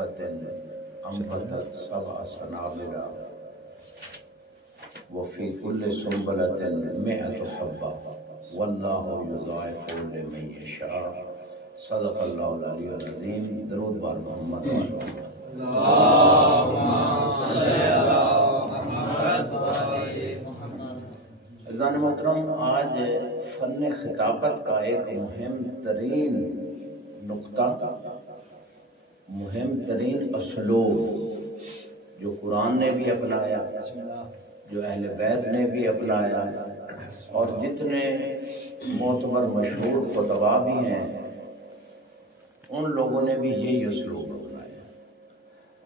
حبة أنبتت سبع سنابل وفي كل سنبلة 100 حبة والله يضاعف لمن يشاء صدق الله العلي العظيم. درود بار محمد اللهم صل على محمد عزیزان محترم، آج فن خطابت کا ایک مہم ترین نقطہ، مہم ترین اسلوب جو قرآن نے بھی اپنایا، جو اہل بیت نے بھی اپنایا اور جتنے معتبر مشہور خطباء بھی ہیں ان لوگوں نے بھی یہی اسلوب اپنایا،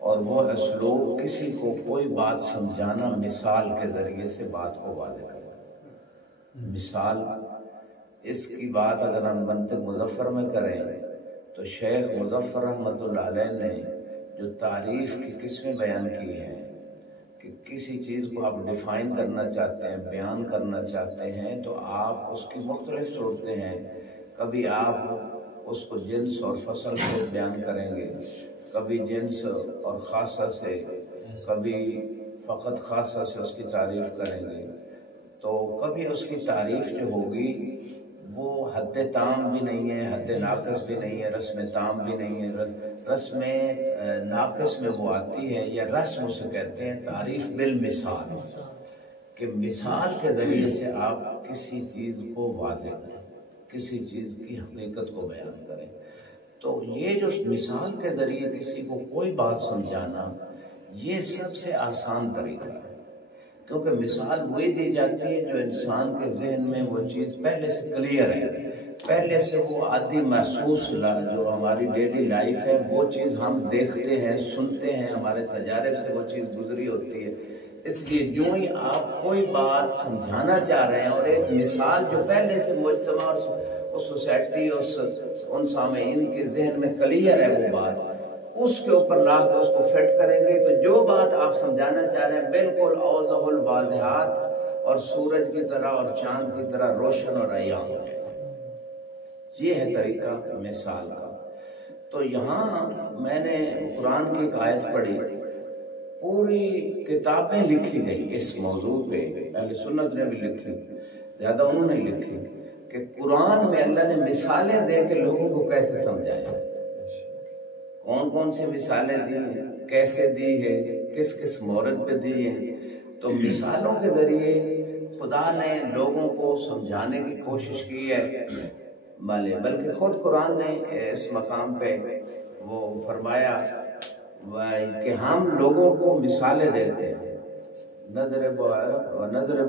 اور وہ اسلوب کسی کو کوئی بات سمجھانا مثال کے ذریعے سے بات کو واضح کرنا۔ مثال، اس کی بات اگر ہم منطق مظفر میں کریں تو شیخ مظفر رحمۃ اللہ علیہ نے جو تعریف کی قسمیں بیان کی ہیں کہ کسی چیز کو آپ ڈیفائن کرنا چاہتے ہیں، بیان کرنا چاہتے ہیں تو آپ اس کی مختلف صورتیں ہیں۔ کبھی آپ اس کو جنس اور فصل سے بیان کریں گے، کبھی جنس اور خاصہ سے، کبھی فقط خاصہ سے اس کی تعریف کریں گے، تو کبھی اس کی تعریف جو ہوگی وہ حد تام بھی نہیں ہے، حد ناقص بھی نہیں ہے، رسم تام بھی نہیں ہے، رسم ناقص میں وہ آتی ہے، یا رسم اسے کہتے ہیں تعریف بالمثال، کہ مثال کے ذریعے سے آپ کسی چیز کو واضح کریں، کسی چیز کی حقیقت کو بیان کریں۔ تو یہ جو مثال کے ذریعے کسی کو کوئی بات سمجھانا، یہ سب سے آسان طریقہ ہے، کیونکہ مثال وہی دی جاتی ہے جو انسان کے ذہن میں وہ چیز پہلے سے کلیئر ہے، پہلے سے وہ عادی محسوس جو ہماری ڈیلی لائف ہے وہ چیز ہم دیکھتے ہیں، سنتے ہیں، ہمارے تجارب سے وہ چیز گزری ہوتی ہے۔ اس لیے جو ہی آپ کوئی بات سمجھانا چاہ رہے ہیں اور ایک مثال جو پہلے سے مجتمع اور سوسائٹی ان سامعین کے ذہن میں کلیئر ہے وہ بات، اس کے اوپر لا کے اس کو فٹ کریں گے تو جو بات آپ سمجھانا چاہ رہے ہیں بالکل اوضح الواضحات اور سورج کی طرح اور چاند کی طرح روشن اور عیاں ہو جائے۔ یہ ہے طریقہ مثال کا۔ تو یہاں میں نے قرآن کی ایک آیت پڑھی، پوری کتابیں لکھی گئی اس موضوع پہ، اہل سنت نے بھی لکھی، زیادہ انہوں نے لکھی کہ قرآن میں اللہ نے مثالیں دے کے لوگوں کو کیسے سمجھایا، کون کون سی مثالیں دی ہیں، کیسے دی ہے، کس کس مورد پہ دی ہیں۔ تو مثالوں کے ذریعے خدا نے لوگوں کو سمجھانے کی کوشش کی ہے، بلکہ خود قرآن نے اس مقام پہ وہ فرمایا کہ ہم لوگوں کو مثالیں دیتے ہیں، نضرب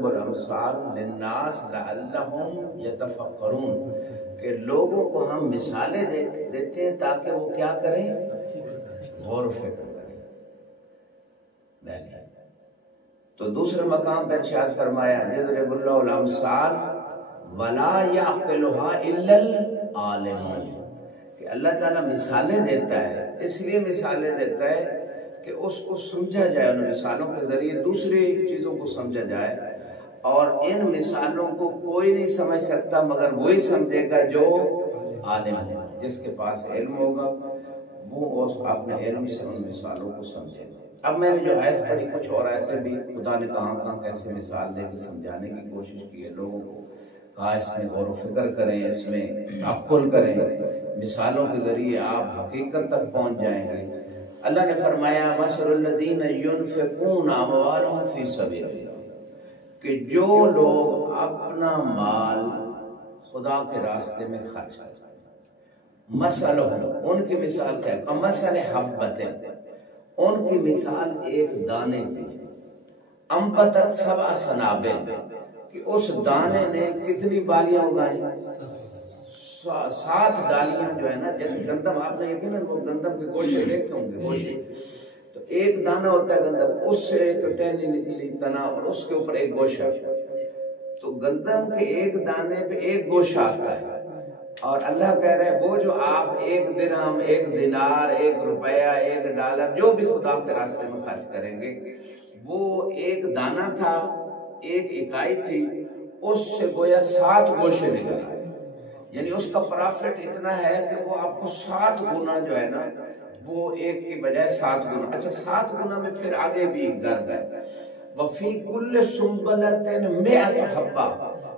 الامثال للناس لعلہم یتفکرون، کہ لوگوں کو ہم مثالیں دیتے ہیں تاکہ وہ کیا کریں، غور و فکر کریں۔ تو دوسرے مقام پر ارشاد فرمایا یضرب اللہ الامثال ولا یعقلها الا العالمون، کہ اللہ تعالیٰ مثالیں دیتا ہے، اس لیے مثالیں دیتا ہے کہ اس کو سمجھا جائے، ان مثالوں کے ذریعے دوسری چیزوں کو سمجھا جائے، اور ان مثالوں کو کوئی نہیں سمجھ سکتا مگر وہی سمجھے گا جو عالم ہے، جس کے پاس علم ہوگا وہ اپنے علم سے ان مثالوں کو سمجھے گا۔ اب میں نے جو آیت پڑھی، کچھ اور آیتیں بھی خدا نے کہاں کہاں کیسے مثال دے کے سمجھانے کی کوشش کی ہے لوگوں کو، کہا اس میں غور و فکر کریں، اس میں تعقل کریں، مثالوں کے ذریعے آپ حقیقت تک پہنچ جائیں گے۔ اللہ نے فرمایا مثل الذین ينفقون اموالهم فی سبیل اللہ، کہ جو لوگ اپنا مال خدا کے راستے میں خرچ کرتے ہیں، مثلهم، ان کی مثال کیا ہے، کمثل حبۃ، ان کی مثال ایک دانے کی، انبتت سبع سنابل، کہ اس دانے نے کتنی بالیاں اگائیں، 7 ڈالیاں جو ہے نا، جیسے گندم، آپ نے یقیناً وہ گندم کے گوشے دیکھے ہوں گے، گوشے، تو ایک دانہ ہوتا ہے گندم، اس سے ایک ٹہنی نکلی تنا اور اس کے اوپر ایک گوشہ، تو گندم کے ایک دانے پہ ایک گوشہ آتا ہے، اور اللہ کہہ رہے ہیں وہ جو آپ 1 درہم، 1 دینار، 1 روپیہ، 1 ڈالر جو بھی خدا کے راستے میں خرچ کریں گے، وہ ایک دانہ تھا، ایک اکائی تھی، اس سے گویا 7 گوشے نکل آئے، یعنی اس کا پرافٹ اتنا ہے کہ وہ آپ کو 7 گنا جو ہے نا وہ ایک کی بجائے 7 گنا. اچھا 7 گنا میں پھر آگے بھی ایک ضرب ہے. وفی کل سنبلۃ مئۃ حبہ،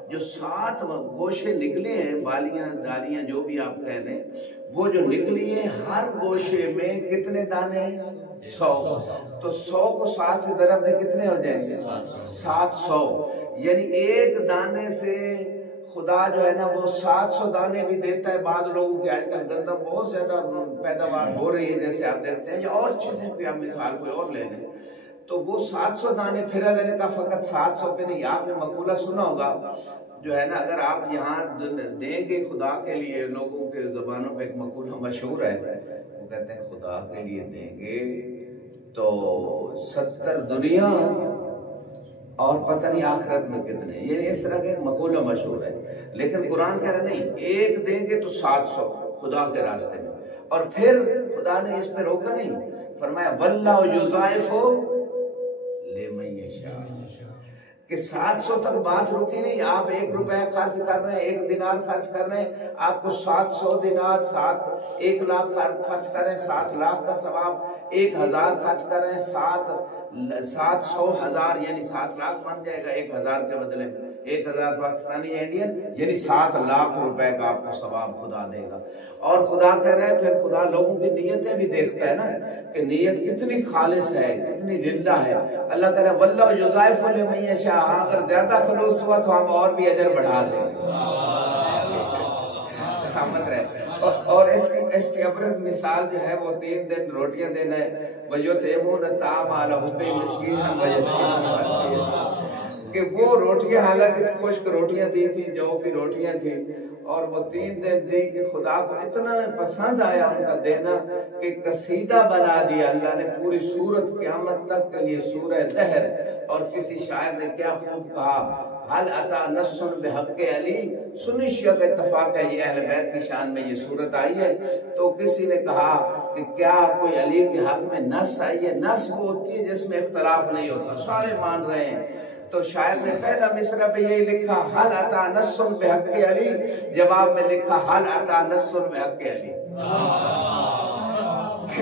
جو 7 گوشے نکلے ہیں، بالیاں ڈالیاں جو بھی آپ کہہ دیں، وہ جو نکلی ہیں ہر گوشے میں کتنے دانے ہیں؟ 100. تو 100 کو 7 سے ضرب دے کتنے ہو جائیں گے؟ 700. یعنی ایک دانے سے خدا جو ہے نا وہ 700 دانے بھی دیتا ہے. بعض لوگوں کے آج کل گندم بہت زیادہ پیداوار ہو رہی ہے جیسے آپ دیکھتے ہیں، یا اور چیزیں بھی آپ مثال کوئی اور لے لیں، تو وہ 700 دانے پھر اللہ نے کہا فقط 700 پہ نہیں. آپ نے مقولہ سنا ہوگا جو ہے نا، اگر آپ یہاں دیں گے خدا کے لیے، لوگوں کے زبانوں پہ ایک مقولہ مشہور ہے، وہ کہتے ہیں خدا کے لیے دیں گے تو 70 دنیا اور پتہ نہیں آخرت میں کتنے. یہ اس طرح کا ایک مقولہ مشہور ہے. لیکن قرآن کہہ رہا نہیں، ایک دیں گے تو 700 خدا کے راستے میں. اور پھر خدا نے اس پہ روکا نہیں، فرمایا واللہ یضاعف لمن یشاء، کہ 700 تک بات رکی نہیں. آپ 1 روپے خرچ کر رہے ہیں، 1 دینار خرچ کر رہے ہیں، آپ کو 700 دینار 1 لاکھ خرچ کر رہے ہیں، 7 لاکھ کا ثواب. 1000 خرچ کر رہے ہیں، 700,000 یعنی 7 لاکھ بن جائے گا 1000 کے بدلے میں. 1000 پاکستانی انڈین یعنی 7 لاکھ روپے کا آپ کو ثواب خدا دے گا. اور خدا کہہ رہے ہیں، پھر خدا لوگوں کی نیتیں بھی دیکھتا ہے نا کہ نیت کتنی خالص ہے، کتنی للہ ہے. اللہ کہہ رہے ہیں واللہ یضاعف لمن یشاء، اگر زیادہ خلوص ہوا تو ہم اور بھی اجر بڑھا دیں گے. اور اس کی ابرز مثال جو ہے وہ 3 دن روٹیاں دینا ہے. وَيُطْعِمُونَ الطَّعَامَ عَلَىٰ حُبِّهِ مِسْكِينًا وَيَتِيمًا وَأَسِيرًا، کہ وہ روٹیاں حالانکہ خشک روٹیاں دی تھی، جو کی روٹیاں تھی، اور وہ 3 دن دی کہ خدا کو اتنا پسند آیا ان کا دینا کہ قصیدہ بنا دیا اللہ نے پوری سورت قیامت تک کے لیے، سورہ دہر. اور کسی شاعر نے کیا خوب کہا، حل اتا نصر بحق علی، سنی شیعہ کا اتفاق ہے یہ اہل بیت کی شان میں یہ صورت آئی ہے. تو کسی نے کہا کہ کیا کوئی علی کے حق میں نص آئی ہے؟ نص وہ ہوتی ہے جس میں اختلاف نہیں ہوتا، سارے مان رہے ہیں. تو شاعر نے پہلا مصرع پہ یہی لکھا حل اتا نصر بحق علی، جواب میں لکھا حل اتا نصر بحق علی.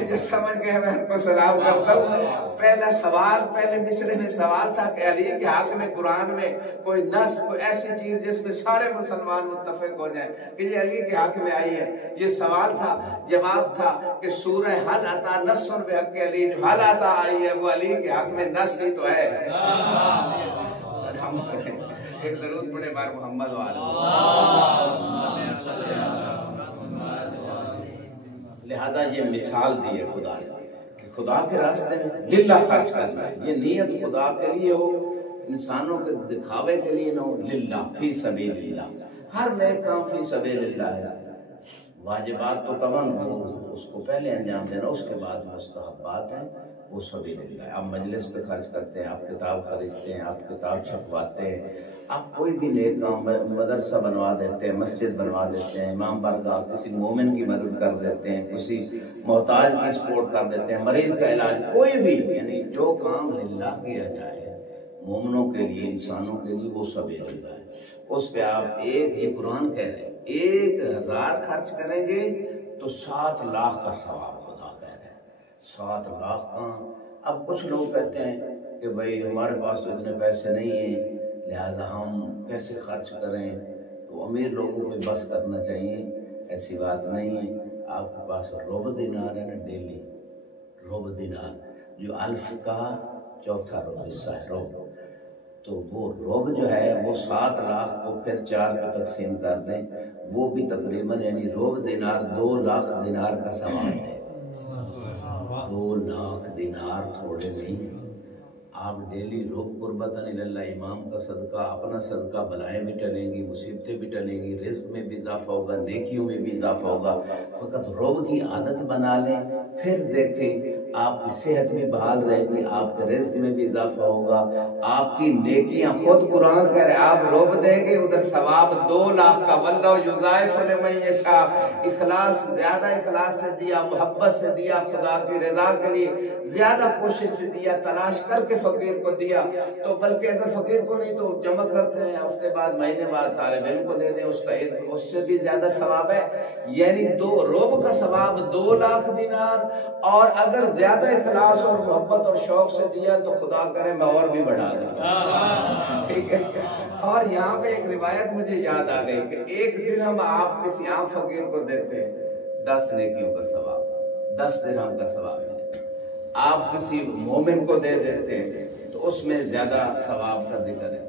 جو سمجھ گئے میں ان کو سلام کرتا ہوں. پہلا سوال، پہلے مصرے میں سوال تھا کہ علی کے حق میں قرآن میں کوئی نص، کوئی ایسی چیز جس میں سارے مسلمان متفق ہو جائیں کہ یہ علی کے حق میں آئی ہے. یہ سوال تھا. جواب تھا کہ سورہ حل اتا نصر بحق علی، جو حل اتا آئی ہے وہ علی کے حق میں نص ہی تو ہے. ایک درود پڑھے بار محمد لہذا یہ مثال دی ہے خدا نے کہ خدا کے راستے میں للہ خرچ کرنا ہے. یہ نیت خدا کے لیے ہو، انسانوں کے دکھاوے کے لیے نہ ہو. للہ فی سبیل اللہ، ہر نیک کام فی سبیل اللہ ہے. واجبات تو تمام اس کو پہلے انجام دینا، اس کے بعد مستحبات ہیں وہ سبیل اللہ. آپ مجلس پہ خرچ کرتے ہیں، آپ کتاب خریدتے ہیں، آپ کتاب چھپواتے ہیں، آپ کوئی بھی نیک کام، مدرسہ بنوا دیتے ہیں، مسجد بنوا دیتے ہیں، امام بارگاہ کسی مومن کی مدد کر دیتے ہیں، کسی محتاج کی سپورٹ کر دیتے ہیں، مریض کا علاج، کوئی بھی یعنی جو کام للہ کیا جائے مومنوں کے لیے، انسانوں کے لیے، وہ سبیل اللہ ہے. اس پہ آپ یہ قرآن کہہ رہے ہیں 1000 خرچ کریں گے تو 7 لاکھ کا ثواب خدا کہہ رہے ہیں. 7 لاکھ کا. اب کچھ لوگ کہتے ہیں کہ بھئی ہمارے پاس تو اتنے پیسے نہیں ہیں لہذا ہم کیسے خرچ کریں، تو امیر لوگوں پہ بس کرنا چاہیے. ایسی بات نہیں ہے. آپ کے پاس ربع دینار ہے نا، ڈیلی ربع دینار، جو الف کا چوتھا حصہ ہے ربع، تو وہ ربع جو ہے وہ 7 لاکھ کو پھر 4 پہ تقسیم کر دیں، وہ بھی تقریباً یعنی ربع دینار 2 لاکھ دینار کا ثواب ہے. 2 لاکھ دینار تھوڑے نہیں. آپ ڈیلی رب قربتاً اللہ، امام کا صدقہ، اپنا صدقہ، بلائیں بھی ٹلیں گی، مصیبتیں بھی ٹلیں گی، رزق میں بھی اضافہ ہوگا، نیکیوں میں بھی اضافہ ہوگا. فقط رب کی عادت بنا لیں، پھر دیکھیں آپ کی صحت بھی بحال رہے گی، آپ کے رزق میں بھی اضافہ ہوگا، آپ کی نیکیاں خود قرآن کہہ رہے آپ رب دیں گے ادھر ثواب 2 لاکھ کا. واللہ یضاعف لمن یشاء، اخلاص، زیادہ اخلاص سے دیا، محبت سے دیا، خدا کی رضا کے لیے زیادہ کوشش سے دیا، تلاش کر کے فقیر کو دیا. تو بلکہ اگر فقیر کو نہیں تو جمع کرتے ہیں، ہفتے بعد، مہینے بعد طالب علم کو دے دیں، اس سے بھی زیادہ ثواب ہے. یعنی رب کا ثواب 2 لاکھ دینار اور اگر زیادہ اخلاص اور محبت اور شوق سے دیا تو خدا کرے میں اور بھی بڑھا دوں، ٹھیک ہے۔ اور یہاں پہ ایک روایت مجھے یاد آ گئی کہ 1 درہم آپ کسی عام فقیر کو دیتے ہیں 10 نیکیوں کا ثواب، 10 درہم کا ثواب ہے۔ آپ کسی مومن کو دے دیتے ہیں تو اس میں زیادہ ثواب کا ذکر ہے۔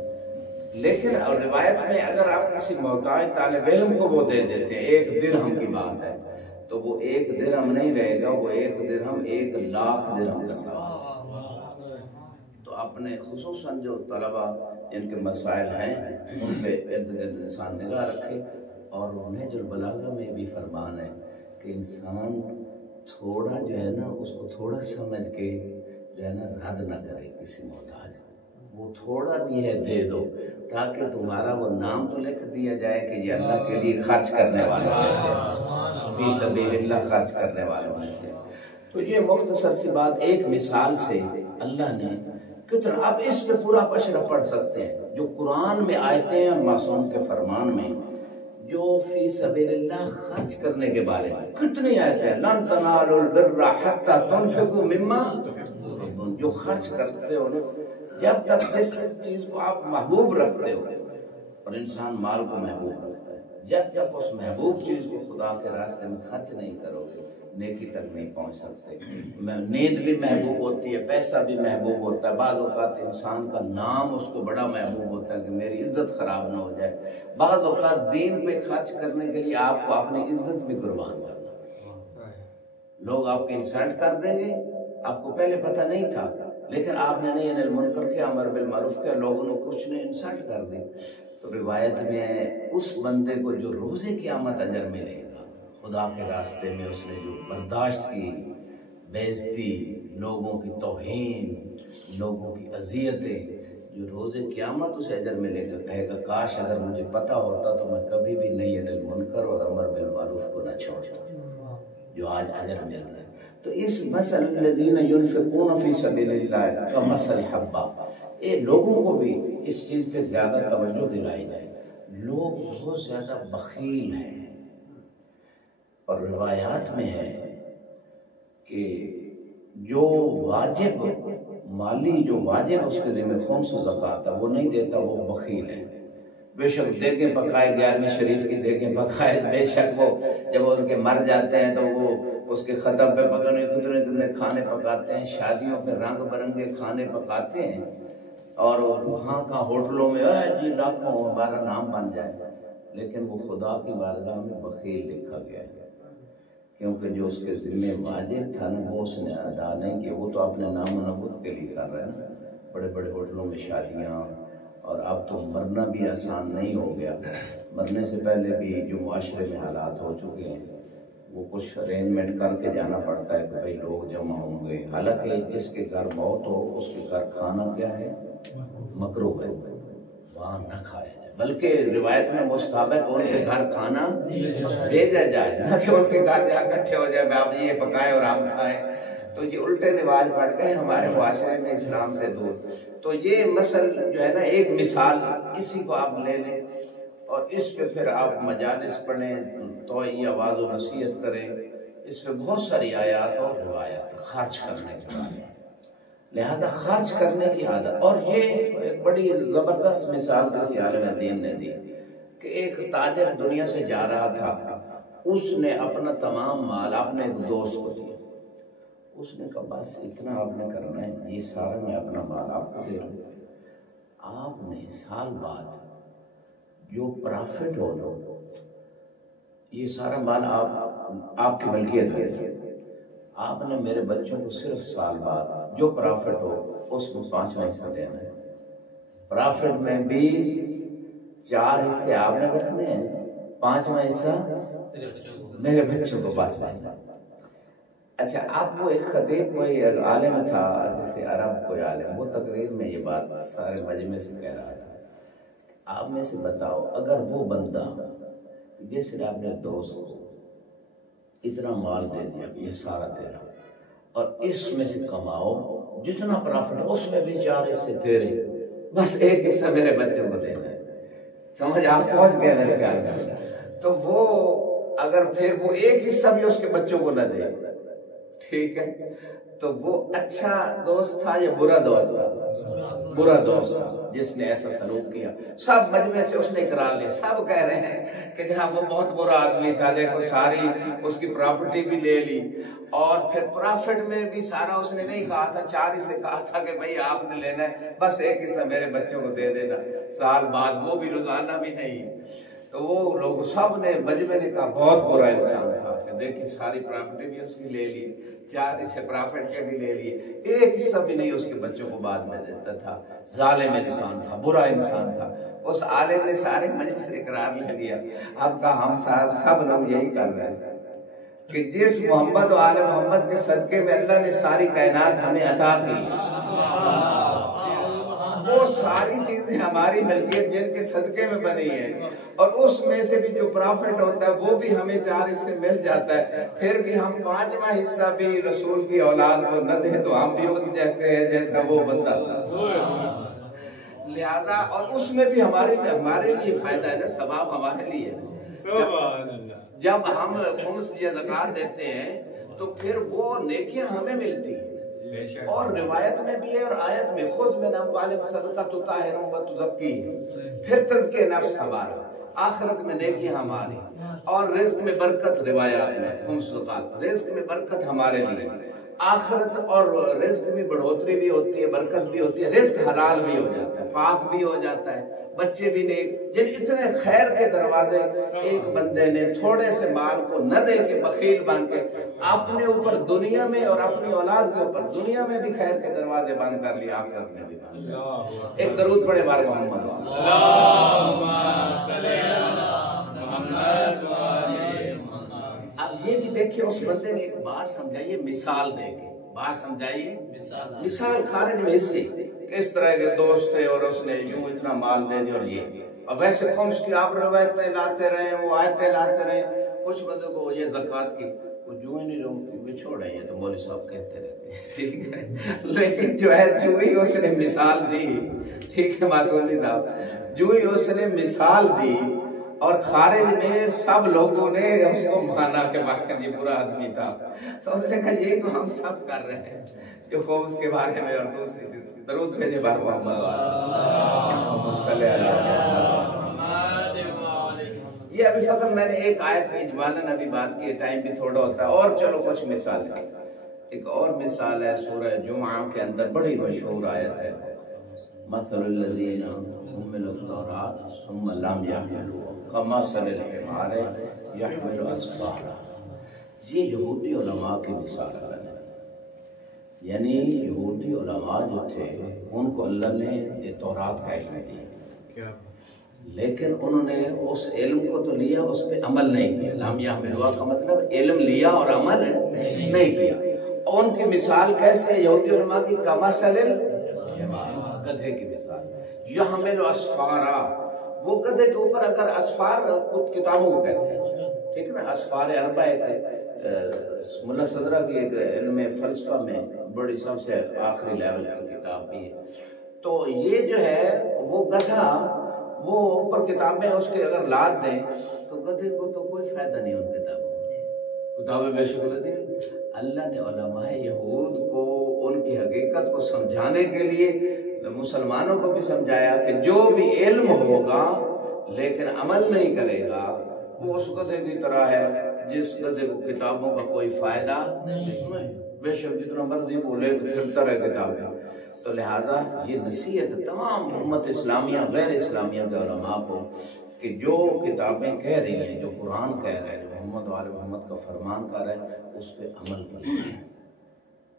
لیکن روایت میں اگر آپ کسی محتاج طالب علم کو وہ دے دیتے ہیں، 1 درہم کی بات ہے، تو وہ 1 درہم نہیں رہے گا، وہ 1 درہم 1,00,000 درہم کا ثواب۔ تو اپنے خصوصاً جو طلبہ جن کے مسائل ہیں ان پہ ارد گرد انسان نگاہ رکھے، اور نہج البلاغہ میں بھی فرمان ہے کہ انسان تھوڑا جو ہے نا اس کو تھوڑا سمجھ کے جو ہے نا رد نہ کرے کسی محتاج، وہ تھوڑا بھی ہے دے دو تاکہ تمہارا وہ نام تو لکھ دیا جائے کہ یہ اللہ کے لیے خرچ کرنے والوں میں سے، فی سبیل اللہ خرچ کرنے والوں میں سے۔ تو یہ مختصر سی بات ایک مثال سے اللہ نے کتنا، اب اس پہ پورا پشرا پڑھ سکتے ہیں جو قرآن میں آیتیں ہیں معصوم کے فرمان میں جو فی سبیل اللہ خرچ کرنے کے بارے میں کتنی آیتیں ہیں، لن تنالوا البر حتی تنفقوا مما تحبون، جو خرچ کرتے ہو نا، جب تک جس چیز کو آپ محبوب رکھتے ہو، اور انسان مال کو محبوب رکھتا ہے، جب تک اس محبوب چیز کو خدا کے راستے میں خرچ نہیں کرو گے نیکی تک نہیں پہنچ سکتے۔ نیند بھی محبوب ہوتی ہے، پیسہ بھی محبوب ہوتا ہے، بعض اوقات انسان کا نام اس کو بڑا محبوب ہوتا ہے کہ میری عزت خراب نہ ہو جائے، بعض اوقات دین پہ خرچ کرنے کے لیے آپ کو اپنی عزت بھی قربان کرنا، لوگ آپ کی انسلٹ کر دیں گے، آپ کو پہلے پتہ نہیں تھا لیکن آپ نے نہیں المنکر کیا، امر بالمعروف کیا، لوگوں نے کچھ نے انسلٹ کر دی، تو روایت میں اس بندے کو جو روز قیامت اجر ملے گا خدا کے راستے میں، اس نے جو برداشت کی بےعزتی، لوگوں کی توہین، لوگوں کی اذیتیں، جو روز قیامت اسے اجر ملے گا، کہے گا کاش اگر مجھے پتہ ہوتا تو میں کبھی بھی نہیں المنکر اور امر بالمعروف کو نہ چھوڑتا جو آج اجر مل رہا ہے۔ تو اس مثل الذین ينفقون فی سبیل اللہ کا مثل حبہ، یہ لوگوں کو بھی اس چیز پہ زیادہ توجہ دلائی جائے، لوگ بہت زیادہ بخیل ہیں، اور روایات میں ہے کہ جو واجب مالی جو واجب اس کے ذمہ خمس و زکوٰۃ ہے وہ نہیں دیتا، وہ بخیل ہے۔ بے شک دیگیں پکائے 11ویں شریف کی دیگیں پکائے، بے شک وہ جب ان کے مر جاتے ہیں تو وہ اس کے ختم پہ پتہ نہیں کتنے کتنے کھانے پکاتے ہیں، شادیوں پہ رنگ برنگے کھانے پکاتے ہیں، اور وہاں کا ہوٹلوں میں جی لاکھوں ہمارا نام بن جائے، لیکن وہ خدا کی بارگاہ میں بخیل لکھا گیا ہے، کیونکہ جو اس کے ذمہ واجب تھا نا وہ اس نے ادا نہیں کیا، وہ تو اپنے نام و نبوت کے لیے کر رہے ہیں نا، بڑے بڑے ہوٹلوں میں شادیاں، اور اب تو مرنا بھی آسان نہیں ہو گیا، مرنے سے پہلے بھی جو معاشرے میں حالات ہو چکے ہیں وہ کچھ ارینجمنٹ کر کے جانا پڑتا ہے کہ بھائی لوگ جمع ہوں گے، حالانکہ جس کے گھر موت ہو اس کے گھر کھانا کیا ہے، مکروہ ہے، وہاں نہ کھایا جائے، بلکہ روایت میں مستحب ہے کہ ان کے گھر کھانا بھیجا جائے، نہ کہ ان کے گھر جا اکٹھے ہو جائے آپ یہ پکائیں اور آپ کھائیں۔ تو یہ الٹے رواج بڑھ گئے ہمارے معاشرے میں اسلام سے دور۔ تو یہ مثل جو ہے نا ایک مثال، اسی کو آپ لے لیں اور اس پہ پھر آپ مجالس پڑھیں، توعیہ آواز و نصیحت کریں، اس پہ بہت ساری آیات اور روایات خرچ کرنے کے بارے میں، لہذا خرچ کرنے کی عادت۔ اور یہ ایک بڑی زبردست مثال کسی عالم دین نے دی کہ ایک تاجر دنیا سے جا رہا تھا، اس نے اپنا تمام مال اپنے ایک دوست کو دیا، اس نے کہا بس اتنا آپ نے کرنا ہے، یہ سارا میں اپنا مال آپ کو دے رہا ہوں، آپ نے سال بعد جو پرافٹ ہو یہ سارا مال آپ کی ملکیت ہے، آپ نے میرے بچوں کو صرف سال بعد جو پرافٹ ہو اس کو 5واں حصہ دینا ہے، پرافٹ میں بھی 4 حصے آپ نے رکھنے ہیں، 5واں حصہ میرے بچوں کو پاس دینا۔ اچھا، اب وہ ایک خطیب کوئی عالم تھا، جیسے عرب کوئی عالم، وہ تقریر میں یہ بات سارے مجمع سے کہہ رہا تھا، آپ میں سے بتاؤ اگر وہ بندہ جس نے اپنے دوست کو اتنا مال دے دیا کہ یہ سارا تیرا، اور اس میں سے کماؤ جتنا پرافٹ اس میں بھی 4 حصے تیرے، بس 1 حصہ میرے بچوں کو دینا ہے، سمجھ آپ پہنچ گئے میرے خیال میں۔ تو وہ اگر پھر وہ 1 حصہ بھی اس کے بچوں کو نہ دے ٹھیک ہے، تو وہ اچھا دوست تھا یا برا دوست تھا؟ برا دوست تھا جس نے ایسا سلوک کیا۔ سب مجمع سے اس نے اقرار لیا، سب کہہ رہے ہیں کہ جناب وہ بہت برا آدمی تھا، دیکھو ساری اس کی پراپرٹی بھی لے لی، اور پھر پرافٹ میں بھی سارا اس نے نہیں کہا تھا، 4 حصے کہا تھا کہ بھئی آپ نے لینا ہے، بس 1 حصہ میرے بچوں کو دے دینا، سال بعد وہ بھی روزانہ بھی نہیں۔ تو وہ لوگ سب نے مجمع نے کہا بہت برا انسان تھا، کہ دیکھیں ساری پراپرٹی بھی اس کی لے لی، 4 حصے پرافٹ کے بھی لے لیے، 1 حصہ بھی نہیں اس کے بچوں کو بعد میں دیتا تھا، ظالم انسان تھا، برا انسان تھا۔ اس عالم نے سارے مجمع سے اقرار لے لیا۔ اب کا ہم صاحب سب لوگ یہی کر رہے ہیں کہ جس محمد و آل محمد کے صدقے میں اللہ نے ساری کائنات ہمیں عطا کی، وہ ساری چیزیں ہماری ملکیت جن کے صدقے میں بنی ہیں، اور اس میں سے بھی جو پرافٹ ہوتا ہے وہ بھی ہمیں 4 حصے مل جاتا ہے، پھر بھی ہم 5واں حصہ بھی رسول کی اولاد کو نہ دیں تو ہم بھی اس جیسے ہیں جیسا وہ بندہ تھا۔ لہذا اور اس میں بھی ہمارے لیے فائدہ ہے نا، ثواب ہمارے لیے ہے۔ جب ہم خمس یا زکات دیتے ہیں تو پھر وہ نیکیاں ہمیں ملتی ہیں، اور روایت میں بھی ہے اور آیت میں، خذ من اموالہم صدقہ تطہرہم وتزکیہم، پھر تزکیہ نفس ہمارا، آخرت میں نیکی ہماری، اور رزق میں برکت، روایات میں خمس زکات، رزق میں برکت ہمارے لیے، آخرت اور رزق میں بڑھوتری بھی ہوتی ہے، برکت بھی ہوتی ہے، رزق حلال بھی ہو جاتا ہے، پاک بھی ہو جاتا ہے، بچے بھی نیک، یعنی اتنے خیر کے دروازے ایک بندے نے تھوڑے سے مال کو نہ دے کے بخیل بن کے اپنے اوپر دنیا میں اور اپنی اولاد کے اوپر دنیا میں بھی خیر کے دروازے بند کر لیے، آخرت میں بھی بند۔ ایک درود پڑھے بار محمد، اللہم صلی علی محمد و آل محمد۔ اب یہ بھی دیکھیں اس بندے نے ایک بات سمجھائیے، مثال دے کے بات سمجھائیے، مثال خارج میں حصے کس طرح کے دوست تھے اور اس نے یوں اتنا مال دے دیا، اور یہ اب ویسے خمس کی آپ روایتیں لاتے رہے، وہ آیتیں لاتے رہے، کچھ بندوں کو یہ زکوٰۃ کی وہ جو ہی نہیں لوگ چھوڑے ہیں تو مولوی صاحب کہتے رہتے ہیں، ٹھیک ہے، لیکن جو ہے جو ہی اس نے مثال دی، ٹھیک ہے معصومی صاحب، جو ہی اس نے مثال دی اور خارج میں سب لوگوں نے اس کو مانا کہ واقعی یہ برا آدمی تھا، تو اس نے کہا یہی تو ہم سب کر رہے ہیں جو خمس کے بارے میں اور دوسری چیز۔ درود بھیجے بار محمد صلی اللہ علیہ وسلم۔ یہ ابھی فقط میں نے ایک آیت پہ اجمالاً ابھی بات کی، ٹائم بھی تھوڑا ہوتا ہے، اور چلو کچھ مثال ہے۔ ایک اور مثال ہے سورہ جمعہ کے اندر، بڑی مشہور آیت ہے، مثل الذین حملوا التوراۃ ثم لم یحملوها کمثل الحمار یحمل اسفارا۔ یہ یہودی علماء کی مثال ہے، یعنی یہودی علماء جو تھے ان کو اللہ نے تورات کا علم دیا، لیکن انہوں نے اس علم کو تو لیا، اس پہ عمل نہیں کیا۔ لم یحملوها کا مطلب علم لیا اور عمل نہیں کیا۔ اور ان کی مثال کیسے ہے یہودی علماء کی؟ کمثل الحمار، گدھے کی مثال، یحمل اسفارا، وہ گدھے کے اوپر، اگر اسفار کتابوں کو کہتے ہیں، ٹھیک ہے نا، اسفار اربع ایک ملا صدرہ کی ایک علم فلسفہ میں بڑی سب سے آخری لیول کی کتاب بھی ہے، تو یہ جو ہے وہ گدھا، وہ اوپر کتابیں اس کے اگر لاد دیں تو گدھے کو تو کوئی فائدہ نہیں ان کتابیں بے شک لدی۔ اللہ نے علماء یہود کو ان کی حقیقت کو سمجھانے کے لیے مسلمانوں کو بھی سمجھایا کہ جو بھی علم ہوگا لیکن عمل نہیں کرے گا وہ اس گدھے کی طرح ہے جس گدھے کو کتابوں کا کوئی فائدہ نہیں، بے شک جتنا مرضی بولے پھرتا رہے کتابیں۔ تو لہٰذا یہ نصیحت تمام امت اسلامیہ غیر اسلامیہ کے علماء کو کہ جو کتابیں کہہ رہی ہیں، جو قرآن کہہ رہے ہیں، جو محمد و آل محمد کا فرمان کر رہے ہیں، اس پہ عمل کریں۔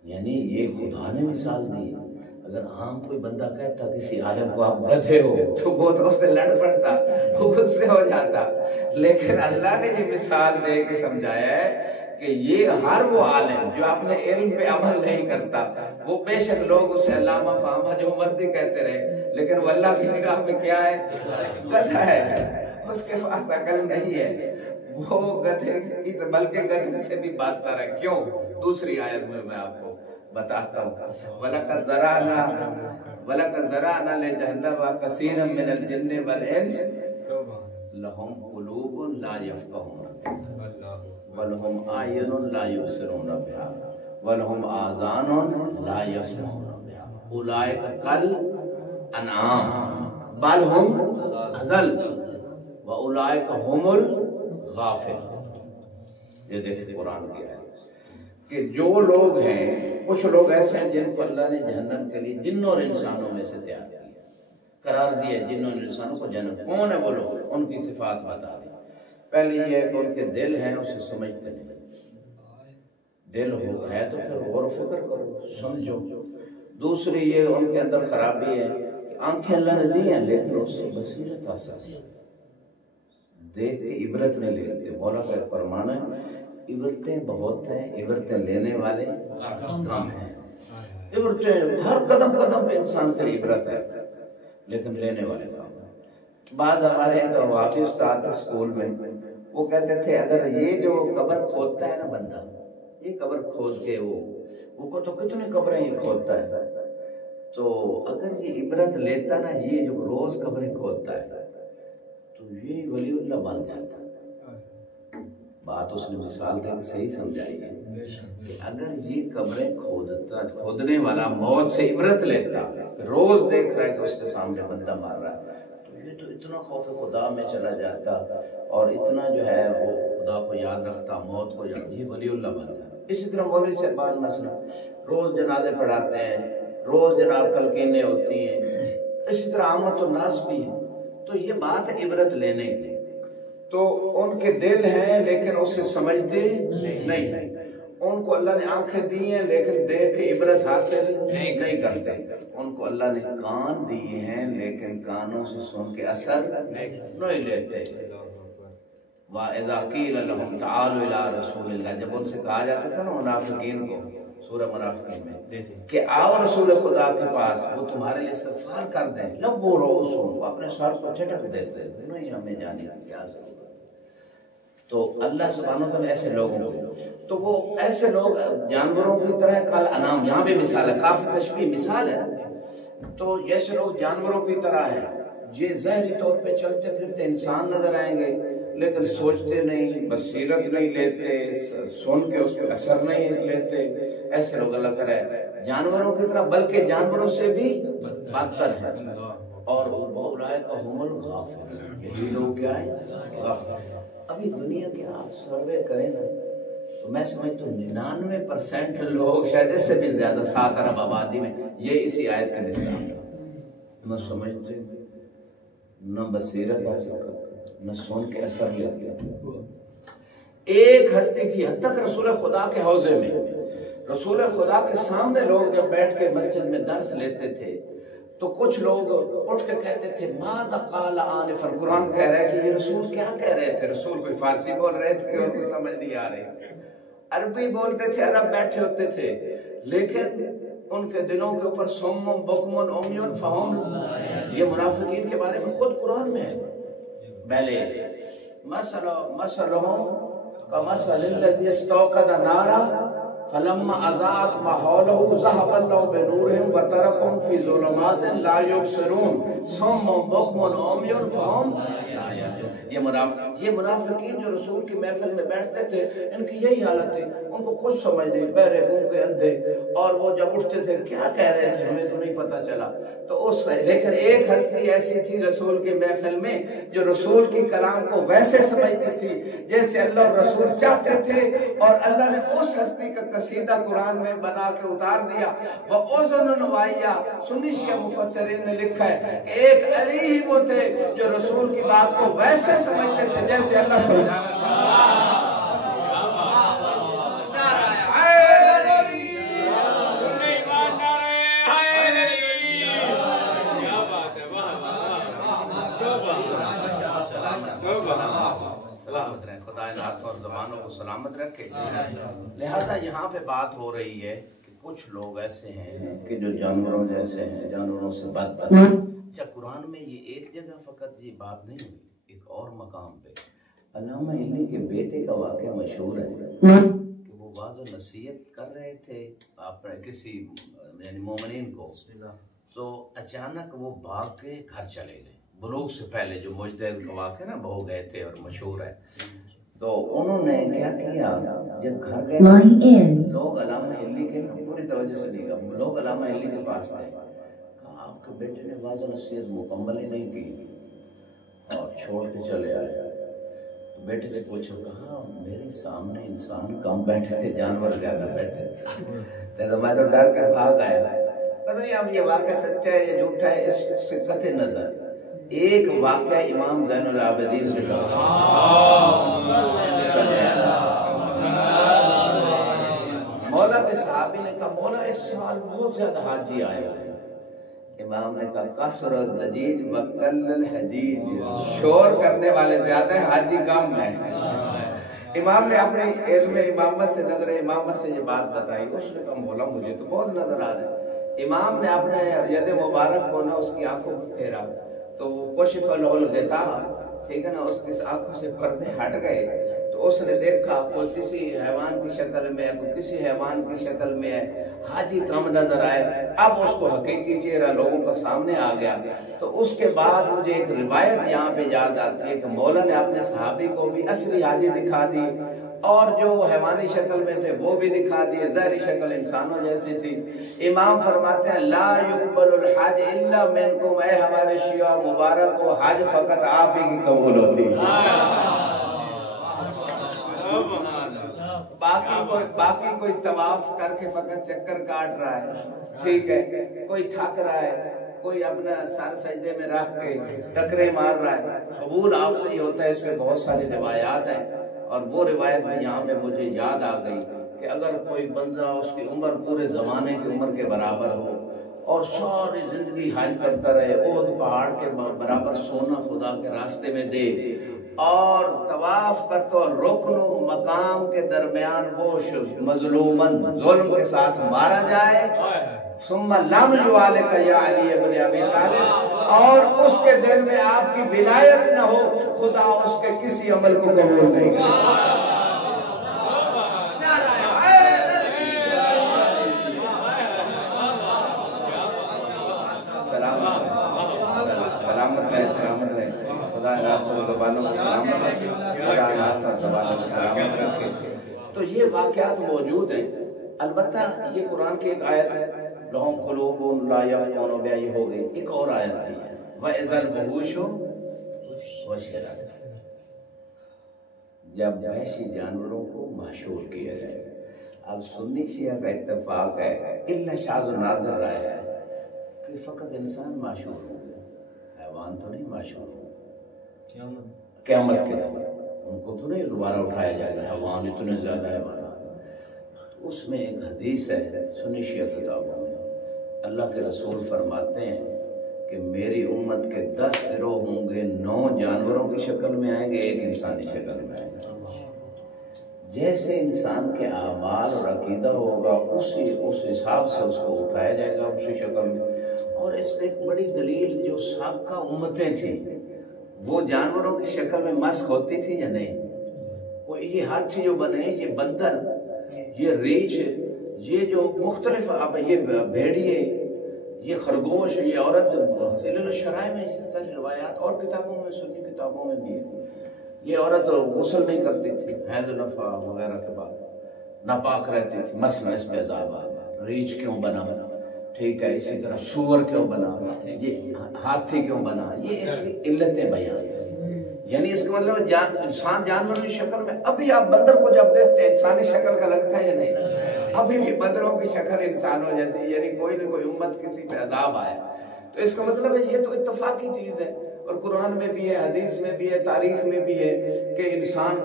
یعنی یہ خدا نے مثال دی۔ اگر عام کوئی بندہ کہتا کسی عالم کو آپ گدھے ہو تو وہ تو اس سے لڑ پڑتا، وہ غصے ہو جاتا، لیکن اللہ نے یہ مثال دے کے سمجھایا ہے کہ یہ ہر وہ عالم جو اپنے علم پہ عمل نہیں کرتا، وہ بے شک لوگ اسے علامہ فہمہ جو مرضی کہتے رہے، لیکن وہ اللہ کی نگاہ میں کیا ہے؟ گدھا ہے، اس کے پاس عقل نہیں ہے، وہ گدھے کی بلکہ گدھے سے بھی بدتر ہے۔ کیوں؟ دوسری آیت میں آپ کو بتاتا ہوں، وَلَقَدْ زَرَعْنَا لِجَهَنَّمَ كَثِيرًا مِنَ الْجِنِّ وَالْإِنسِ لَهُمْ قُلُوبٌ لَا يَفْقَهُونَ بِهَا وَلَهُمْ أَعْيُنٌ لَا يُبْصِرُونَ بِهَا وَلَهُمْ آذَانٌ لَا يَسْمَعُونَ بِهَا أُولَٰئِکَ کَالْأَنْعَامِ بَلْ هُمْ أَضَلُّ وَأُولَٰئِکَ هُمُ الْغَافِلُونَ۔ یہ دیکھیں قرآن کی آیت کہ جو لوگ ہیں، کچھ لوگ ایسے ہیں جن کو اللہ نے جہنم کے لیے جنوں اور انسانوں میں سے تیار کیا، قرار دیا جنوں اور انسانوں کو جہنم۔ کون ہے وہ لوگ؟ ان کی صفات بتا دی۔ پہلی یہ ہے کہ ان کے دل ہیں، اسے سمجھتے نہیں۔ دل ہے تو پھر غور و فکر کرو، سمجھو۔ دوسری یہ ان کے اندر خرابی ہے کہ آنکھیں اللہ نے دی ہیں لیکن اس سے بصیرت حاصل دیکھ کے عبرت نہیں لیتے۔ مولا کا ایک فرمان ہے، عبرتیں بہت ہیں، عبرتیں لینے والے کم ہیں۔ عبرتیں ہر قدم قدم پہ انسان کے لیے عبرت ہے لیکن لینے والے کم ہیں۔ بعض ہمارے ایک واقعی استاد تھے اسکول میں، وہ کہتے تھے اگر یہ جو قبر کھودتا ہے نا بندہ، یہ قبر کھود کے وہ کو تو کتنی قبریں یہ کھودتا ہے، تو اگر یہ عبرت لیتا نا، یہ جو روز قبریں کھودتا ہے تو یہ ولی اللہ بن جاتا۔ بات اس نے مثال دے کے صحیح سمجھائی ہے کہ اگر یہ قبریں کھودنے والا موت سے عبرت لیتا، روز دیکھ رہا ہے کہ اس کے سامنے بندہ مار رہا ہے، تو یہ تو اتنا خوف خدا میں چلا جاتا اور اتنا جو ہے وہ خدا کو یاد رکھتا، موت کو یاد، یہ ولی اللہ بن جاتا۔ اسی طرح مولوی صاحبان مثلا روز جنازے پڑھاتے ہیں، روز جناب تلقینیں ہوتی ہیں، اسی طرح عامت الناس بھی ہیں، تو یہ بات ہے عبرت لینے کی۔ تو ان کے دل ہیں لیکن اس سے سمجھتے نہیں ہیں، ان کو اللہ نے آنکھیں دی ہیں لیکن دیکھ کے عبرت حاصل نہیں کرتے، ان کو اللہ نے کان دیے ہیں لیکن کانوں سے سن کے اثر نہیں لیتے۔ وَإِذَا قِيلَ لَهُمْ تَعَالُوا إِلَىٰ رَسُولِ اللَّهِ، جب ان سے کہا جاتا تھا نا منافقین کو سورہ منافقین میں کہ آؤ رسول خدا کے پاس، وہ تمہارے لیے استغفار کر دیں، لبوا رؤوسہم، وہ اپنے سر کو جھٹک دیتے، نہیں ہمیں جانے کی کیا ضرورت۔ تو اللہ سبحانہ وتعالی ایسے لوگوں کو، تو وہ ایسے لوگ جانوروں کی طرح کالانعام، یہاں بھی مثال ہے، کافی تشبیہ مثال ہے نا، تو جیسے لوگ جانوروں کی طرح ہیں، یہ ظاہری طور پہ چلتے پھرتے انسان نظر آئیں گے لیکن سوچتے نہیں، بصیرت نہیں لیتے، سن کے اس پہ اثر نہیں لیتے، ایسے لوگ اللہ کرے جانوروں کی طرح بلکہ جانوروں سے بھی بدتر ہے۔ اور اولئک هم الغافلون، یہ لوگ کیا ہے؟ غافل۔ ابھی دنیا کے آپ سروے کریں نا تو میں سمجھتا ہوں 99% لوگ شاید اس سے بھی زیادہ 7 ارب آبادی میں یہ اسی آیت کے نسبت نہ سمجھتے، نہ بصیرت حاصل کرتے، نہ سن کے اثر لیتے۔ ایک ہستی تھی، حد تک رسول خدا کے حوضے میں، رسول خدا کے سامنے لوگ جب بیٹھ کے مسجد میں درس لیتے تھے تو کچھ لوگ اٹھ کے کہتے تھے ماذا قال آنفا، قرآن کہہ رہا ہے کہ یہ رسول کیا کہہ رہے تھے؟ رسول کوئی فارسی بول رہے تھے اور کوئی سمجھ نہیں آ رہی، عربی بولتے تھے، عرب بیٹھے ہوتے تھے، لیکن ان کے دلوں کے اوپر صم بکم عمی فہم، یہ منافقین کے بارے میں خود قرآن میں ہے۔ پہلے مثلهم كمثل الذي استوقد نارا فلما اضاءت ما حوله ذهب الله بنورهم وتركهم في ظلمات لا يبصرون صم بكم عمي فهم لا يهتدون۔ یہ منافقین جو رسول کی محفل میں بیٹھتے تھے، ان کی یہی حالت تھی، ان کو کچھ سمجھ نہیں، بہرے گونگے اندھے، اور وہ جب اٹھتے تھے کیا کہہ رہے تھے ہمیں تو نہیں پتہ چلا۔ تو لیکن ایک ہستی ایسی تھی رسول کی محفل میں جو رسول کی کلام کو ویسے سمجھتی تھی جیسے اللہ اور رسول چاہتے تھے، اور اللہ نے اس ہستی کا قصیدہ قرآن میں بنا کے اتار دیا۔ وَأُذُنٌ وَعِيَّةٌ، سنی شیعہ مفسرین نے لکھا ہے کہ ایک علی ہی وہ تھے جو رسول کی بات کو ویسے سمجھتے تھے جیسے اللہ سمجھانا چاہتا۔ سلامت رہیں، خدا ان ہاتھوں اور زبانوں کو سلامت رکھے۔ لہذا یہاں پہ بات ہو رہی ہے کہ کچھ لوگ ایسے ہیں کہ جو جانوروں جیسے ہیں، جانوروں سے بدتر ہیں۔ اچھا، قرآن میں یہ ایک جگہ فقط یہ بات نہیں ہوئی، ایک اور مقام پہ علامہ علمی کے بیٹے کا واقعہ مشہور ہے کہ وہ واعظ و نصیحت کر رہے تھے اپنے کسی یعنی مومنین کو، تو اچانک وہ بھاگ کے گھر چلے گئے، بلوغ سے پہلے، جو مجدد کا واقعہ نا بہو گئے تھے اور مشہور ہے۔ تو انہوں نے کیا کیا جب گھر گئے لوگ علامہ ہلی کے نا پوری توجہ سے نہیں گا، لوگ علامہ ہلی کے پاس آئے، کہا آپ کے بیٹے نے واضح نصیحت مکمل ہی نہیں کی اور چھوڑ کے چلے آئے۔ بیٹے سے پوچھو، کہا میرے سامنے انسان کم بیٹھے تھے، جانور زیادہ بیٹھے تھے، میں تو ڈر کے بھاگ آیا۔ پتہ نہیں اب یہ واقعہ سچا ہے یا جھوٹا ہے، اس سے قطع نظر ایک واقعہ امام زین العابدین نے مولا کے صحابی نے کہا مولا اس سال بہت زیادہ حاجی آئے ہیں۔ امام نے کہا کثر الضجیج وقل الحجیج، شور کرنے والے زیادہ ہیں، حاجی کم ہیں۔ امام نے اپنے علم امامت سے، نظر امامت سے یہ بات بتائی۔ اس نے کہا مولا مجھے تو بہت نظر آ رہا ہے۔ امام نے اپنے ید مبارک کو نا اس کی آنکھوں کو پھیرا تو وہ کشف له الغطاء، ٹھیک ہے نا، اس کی آنکھوں سے پردے ہٹ گئے تو اس نے دیکھا کوئی کسی حیوان کی شکل میں ہے، کوئی کسی حیوان کی شکل میں ہے، حاجی کم نظر آئے۔ اب اس کو حقیقی چہرہ لوگوں کا سامنے آ گیا۔ تو اس کے بعد مجھے ایک روایت یہاں پہ یاد آتی ہے کہ مولا نے اپنے صحابی کو بھی اصلی حاجی دکھا دی اور جو حیوانی شکل میں تھے وہ بھی دکھا دیے، ظاہری شکل انسانوں جیسی تھی۔ امام فرماتے ہیں لا یقبل الحج الا منکم، اے ہمارے شیعہ مبارک کو، حج فقط آپ ہی کی قبول ہوتی ہے، باقی کوئی طواف کر کے فقط چکر کاٹ رہا ہے، ٹھیک ہے، کوئی تھک رہا ہے، کوئی اپنا سر سجدے میں رکھ کے ٹکرے مار رہا ہے، قبول آپ سے ہی ہوتا ہے۔ اس میں بہت ساری روایات ہیں اور وہ روایت بھی یہاں پہ مجھے یاد آ گئی کہ اگر کوئی بندہ اس کی عمر پورے زمانے کی عمر کے برابر ہو اور ساری زندگی حج کرتا رہے، احد پہاڑ کے برابر سونا خدا کے راستے میں دے اور طواف کرتا اور رکن و مقام کے درمیان وہ مظلومن ظلم کے ساتھ مارا جائے، ثم لم یعلق یا علی ابن ابی طالب، اور اس کے دل میں آپ کی ولایت نہ ہو، خدا اس کے کسی عمل کو قبول نہیں کرے۔ سلامت رہے، سلامت رہے، خدا آپ کو زبانوں کو سلامت رکھے، خدا آپ زبانوں کو سلامت رکھے۔ تو یہ واقعات موجود ہیں۔ البتہ یہ قرآن کی ایک آیت لہم قلوب لا یفقہون بہا، یہ ہو گئی۔ ایک اور آیت بھی ہے وَإِذَا الْوُحُوشُ حُشِرَتْ، جب وحشی جانوروں کو محشور کیا جائے۔ اب سنی شیعہ کا اتفاق ہے، الا شاذ و نادر رائے ہے کہ فقط انسان محشور ہوں گے، حیوان تو نہیں محشور ہوں گے قیامت کے دن، ان کو تو نہیں دوبارہ اٹھایا جائے گا، حیوان اتنے زیادہ حیوانات۔ اس میں ایک حدیث ہے سنی شیعہ کتابوں میں، اللہ کے رسول فرماتے ہیں کہ میری امت کے 10 گروہ ہوں گے، 9 جانوروں کی شکل میں آئیں گے، 1 انسانی شکل میں آئیں گے۔ جیسے انسان کے اعمال اور عقیدہ ہوگا اس حساب سے اس کو اٹھایا جائے گا اسی شکل میں۔ اور اس پہ ایک بڑی دلیل، جو سابقہ امتیں تھیں وہ جانوروں کی شکل میں مسخ ہوتی تھی یا نہیں؟ وہ یہ ہاتھی جو بنے، یہ بندر، یہ ریچھ، یہ جو مختلف یہ بھیڑیے، یہ خرگوش، یہ عورت، حسین الشرائع میں یہ ساری روایات اور کتابوں میں، سنی کتابوں میں بھی ہے۔ یہ عورت غسل نہیں کرتی تھی حیض و نفا وغیرہ کے بعد، ناپاک رہتی تھی، مثلا اس پہ عذاب آ گیا۔ ریچھ کیوں بنا، ٹھیک ہے، اسی طرح سور کیوں بنا، یہ ہاتھی کیوں بنا، یہ اس کی علتیں بیان ہیں۔ یعنی اس کا مطلب انسان جانور کی شکل میں، ابھی آپ بندر کو جب دیکھتے ہیں انسانی شکل کا لگتا ہے یا نہیں؟ ابھی بھی بندروں کی شکل انسانوں جیسی، یعنی کوئی نہ کوئی امت کسی پہ عذاب آیا۔ تو اس کا مطلب ہے یہ تو اتفاقی چیز ہے، اور قرآن میں بھی ہے، حدیث میں بھی ہے، تاریخ میں بھی ہے کہ انسان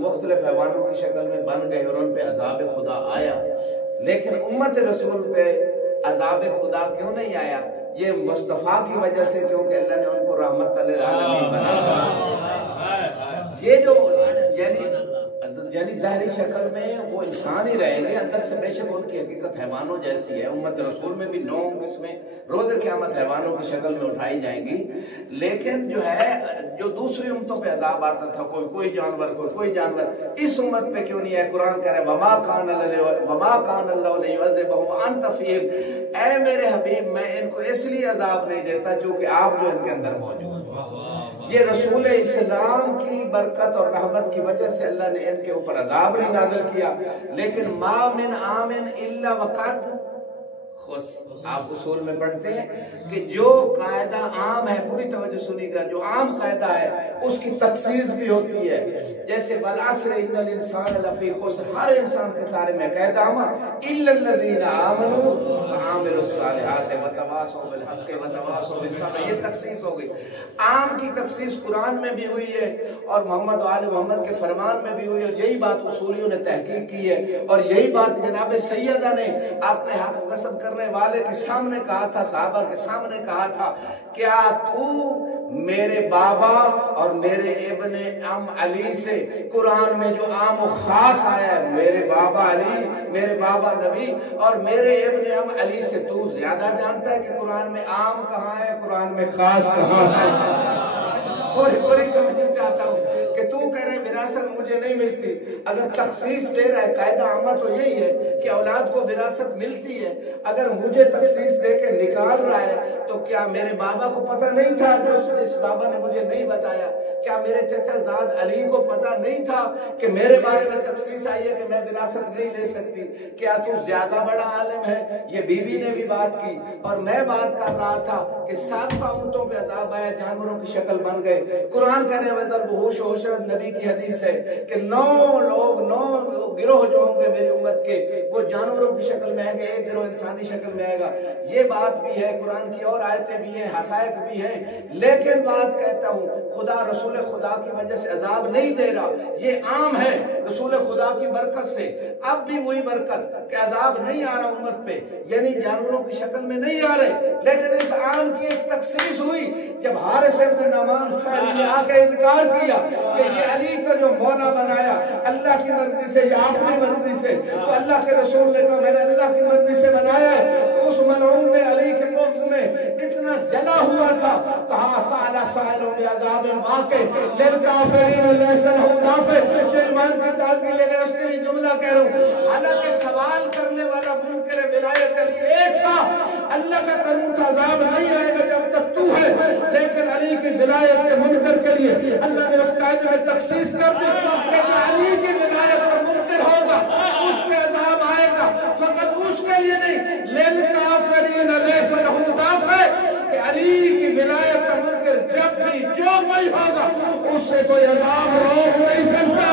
مختلف حیوانوں کی شکل میں بن گئے اور ان پہ عذاب خدا آیا۔ لیکن امت رسول پہ عذاب خدا کیوں نہیں آیا؟ یہ مصطفیٰ کی وجہ سے، کیونکہ اللہ نے ان کو رحمت للعالمین بنا۔ یہ جو یعنی ظاہری شکل میں وہ انسان ہی رہیں گے، اندر سے بے شک ان کی حقیقت حیوانوں جیسی ہے۔ امت رسول میں بھی 9 قسمیں روز قیامت حیوانوں کی شکل میں اٹھائی جائیں گی، لیکن جو ہے جو دوسری امتوں پہ عذاب آتا تھا، کوئی جانور، کوئی جانور، اس امت پہ کیوں نہیں ہے؟ قرآن کہہ رہے ہیں وما کان اللہ لیعذبہم وانت فیہم، اے میرے حبیب میں ان کو اس لیے عذاب نہیں دیتا چونکہ آپ جو ان کے اندر موجود ہیں۔ یہ رسول اسلام کی برکت اور رحمت کی وجہ سے اللہ نے ان کے اوپر عذاب نہیں نازل کیا. لیکن ما من عام الا وقد آپ اصول میں پڑھتے ہیں کہ جو قاعدہ عام ہے، پوری توجہ سنی گا، جو عام قاعدہ ہے اس کی تخصیص بھی ہوتی ہے. جیسے والعصر ان الانسان لفی خسر، ہر انسان کے سارے میں قید عامہ الا الذین آمنوا وعملوا الصالحات وتواصوا بالحق وتواصوا بالصبر، یہ تخصیص ہو گئی. عام کی تخصیص قرآن میں بھی ہوئی ہے اور محمد و آل محمد کے فرمان میں بھی ہوئی ہے، اور یہی بات اصولیوں نے تحقیق کی ہے. اور یہی بات جناب سیدہ نے اپنے حق غصب کرنے والے کے سامنے کہا تھا، صحابہ کے سامنے کہا تھا، کیا تو میرے بابا اور میرے ابن ام علی سے قرآن میں جو عام و خاص آیا ہے، میرے بابا علی، میرے بابا نبی اور میرے ابن ام علی سے تو زیادہ جانتا ہے کہ قرآن میں عام کہاں ہے، قرآن میں خاص کہاں ہے؟ بڑی توجہ چاہتا ہوں کہ تو کہہ رہے وراثت مجھے نہیں ملتی. اگر تخصیص دے رہا ہے، قاعدہ عامہ تو یہی ہے کہ اولاد کو وراثت ملتی ہے. اگر مجھے تخصیص دے کے نکال رہا ہے تو کیا میرے بابا کو پتہ نہیں تھا جو اس بابا نے مجھے نہیں بتایا؟ کیا میرے چچا زاد علی کو پتہ نہیں تھا کہ میرے بارے میں تخصیص آئی ہے کہ میں وراثت نہیں لے سکتی؟ کیا تو زیادہ بڑا عالم ہے؟ یہ بیوی نے بھی بات کی اور میں بات کر رہا تھا کہ 7 اونٹوں پہ عذاب آیا، جانوروں کی شکل بن گئے. قرآن کہنے وزر بہوش و حشرت نبی کی حدیث ہے کہ 9 گروہ جو ہوں گے میری امت کے وہ جانوروں کی شکل میں آئیں گے، 1 گروہ انسانی شکل میں آئے گا. یہ بات بھی ہے، قرآن کی اور آیتیں بھی ہیں، حقائق بھی ہیں. لیکن بات کہتا ہوں، خدا رسول خدا کی وجہ سے عذاب نہیں دے رہا، یہ عام ہے رسول خدا کی برکت سے. اب بھی وہی برکت کہ عذاب نہیں آ رہا امت پہ، یعنی جانوروں کی شکل میں نہیں آ رہے. لیکن اس عام کی ایک تخصیص ہوئی جب حارث بن نعمان فعلی نے آ کے انکار کیا کہ یہ علی کو جو مولا بنایا اللہ کی مرضی سے یا اپنی مرضی سے، تو اللہ کے رسول نے کہا میں نے اللہ کی مرضی سے بنایا ہے. تو اس ملعون نے علی کے بغض میں اتنا جلا ہوا تھا، کہا سأل سائل بعذاب واقع للکافرین لیس لہ دافع. جو ایمان کی تازگی لینے اس کے لیے جملہ کہہ رہا ہوں. حالانکہ سوال کرنے والا منکر ولایت علی ایک تھا، اللہ کا قانون تھا عذاب نہیں آئے گا جب تک تو ہے. لیکن علی کی ولایت کے منکر کے لیے اللہ نے اس قاعدے میں تخصیص کر دی کہ علی کی ولایت کا منکر ہوگا اس پہ عذاب آئے گا. فقط اس کے لیے نہیں، للکافرین لیس لہ دافع، کہ علی کی ولایت کا منکر جب بھی جو کوئی ہوگا اس سے کوئی عذاب روک نہیں سکتا.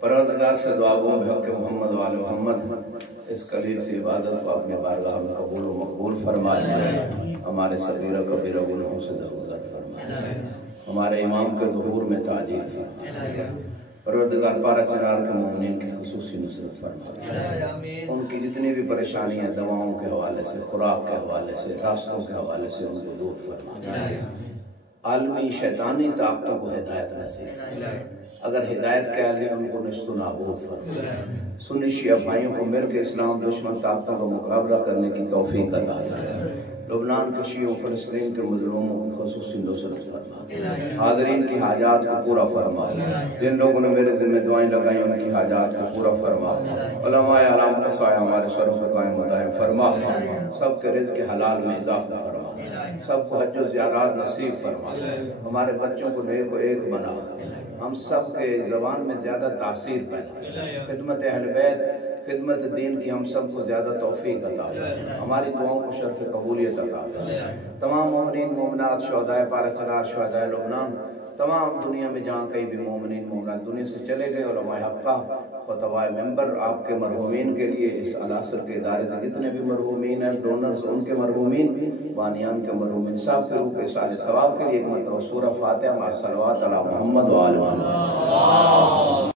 پروردگار سے دعا گو بحق محمد و آل محمد اس قلیل سی عبادت کو اپنے بارگاہ میں قبول و مقبول فرما لے. ہمارے صغیرہ کبیرہ گناہوں سے درگزر فرما لے. ہمارے امام کے ظہور میں تعجیل فرما لے. پروردگار پارہ چنار کے مومنین کی خصوصی نصرت فرما لے. ان کی جتنی بھی پریشانی ہیں دواؤں کے حوالے سے، خوراک کے حوالے سے، راستوں کے حوالے سے ان کو دور فرما لے. عالمی شیطانی طاقتوں کو ہدایت نصیب. اگر ہدایت کے علی ان کو نشت و نابود فرما. سنی شیعہ بھائیوں کو مل کے اسلام دشمن طاقتوں کا مقابلہ کرنے کی توفیق عطا فرما. لبنان کے شیعوں، فلسطین کے مظلوموں کی خصوصی نصرت فرما. حاضرین کی حاجات کو پورا فرما. جن لوگوں نے میرے ذمہ دعائیں لگائیں ان کی حاجات کو پورا فرما. علماء علام کا سایہ ہمارے سروں پر قائم و دائم فرما. سب کے رزق حلال میں اضافہ فرما. سب کو حج و زیارات نصیب فرما. ہمارے بچوں کو نیک و ایک بنا. ہم سب کے زبان میں زیادہ تاثیر پیدا. خدمت اہل بیت، خدمت دین کی ہم سب کو زیادہ توفیق عطا فرما. ہماری دعاؤں کو شرف قبولیت عطا فرما. تمام مومنین مومنات، شہدائے پارہ چنار، شہدائے لبنان، تمام دنیا میں جہاں کئی بھی مومنین مومنات دنیا سے چلے گئے، علماء حقہ، خطباء ممبر، آپ کے مرحومین کے لیے، اس العصر کے ادارے کے جتنے بھی مرحومین ہیں، ڈونرز ان کے مرحومین، بانیان کے مرحومین، سب کے روح کے سال ثواب کے لیے ایک مرتبہ سورہ فاتحہ مع الصلوات علی محمد و آل محمد.